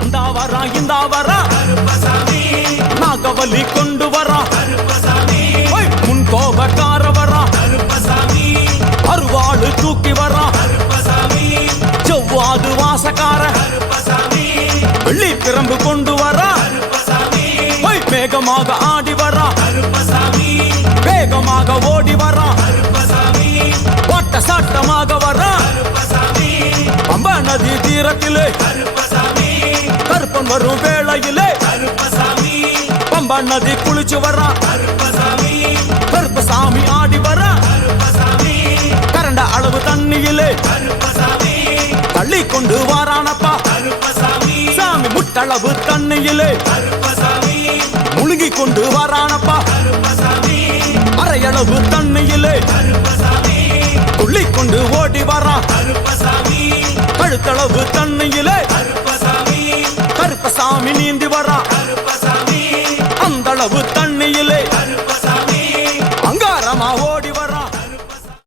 அந்தா வரா இந்தா வரா நாகவலி கொண்டு வரா. ஓய், முன் கோபக்கார வரா அருவாடு தூக்கி வரா. செவ்வாது வாசக்கார. வெள்ளி பிரம்பு கொண்டு வரா. வேகமாக ஆடி வரா. வேகமாக ஓடி வரா. ஓட்ட சாட்டமாக வரா. பம்பா நதி தீரத்திலே. கருப்பன் வரும் வேளையிலே பம்பா நதி குளிச்சு வரா. கருப்பசாமி. ஆடி வரா. கரண்ட அளவு தண்ணியிலே தள்ளி கொண்டு வாரானப்பா. சாமி முட்டளவு தண்ணியிலே முழுகி கொண்டு வாரானப்பா. அரையளவு தண்ணியிலே துள்ளி கொண்டு ஓடி வரா. கழுத்தளவு தண்ணியிலே கருப்பசாமி நீந்தி வரா. அந்த அளவு தண்ணியிலே அங்காரமாவோ